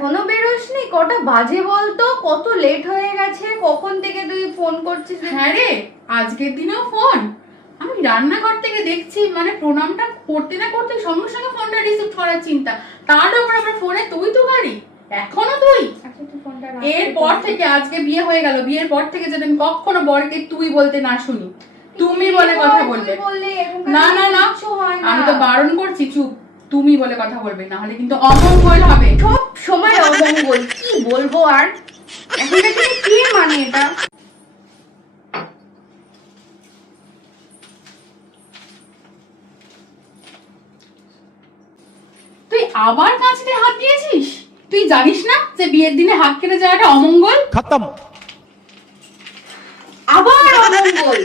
এখনো বেরোসনি? কটা বাজে বলতো? কত লেট হয়ে গেছে, কখন থেকে তুই ফোন করছিস? হ্যাঁ রে, আজকের দিনেও ফোন? আমি রান্নাঘর থেকে দেখছি মানে প্রণামটা করতে না করতে সঙ্গে সঙ্গে ফোনটা রিসিভ করার চিন্তা, তার উপর আবার ফোনে তুই তো গাড়ি এখনো তুই। এরপর থেকে আজকে বিয়ে হয়ে গেল, বিয়ের পর থেকে যেন আমি কখনো বরকে তুই বলতে না শুনি, তুমি বলে কথা বলবে। না না না, আমি তো বারণ করছি, চুপ, তুমি বলে কথা বলবে, না হলে কিন্তু অমঙ্গল হবে। সব সময় অমঙ্গল, কি বলবো আর। এখনকার দিনে কে মানে এটা? তুই আবার কাঁচতে হাত দিয়েছিস? তুই জানিস না যে বিয়ের দিনে হাত কেটে যাওয়াটা অমঙ্গল? খতম। আবার অমঙ্গল,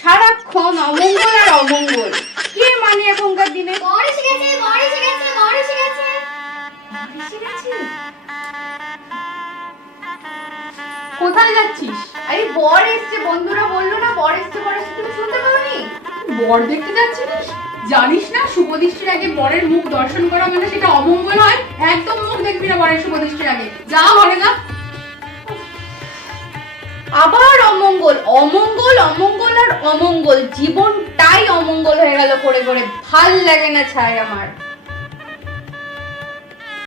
সারাক্ষণ অমঙ্গল আর অমঙ্গল, কে মানে এখনকার দিনে? কোথায় যাচ্ছিস? আরে বর এসছে, বন্ধুরা বললো না বর এসছে, বর এসছে, তুমি শুনতে পাওনি? বর দেখতে যাচ্ছিস? জানিস না শুভদৃষ্টির আগে বরের মুখ দর্শন করা মানে সেটা অমঙ্গল হয়? একদম মুখ দেখবি না বরের শুভদৃষ্টির আগে, যা ঘরে যা। আবার অমঙ্গল, অমঙ্গল, অমঙ্গল আর অমঙ্গল, জীবনটাই অমঙ্গল হয়ে গেল করে করে। ভাল লাগে না ছাই আমার।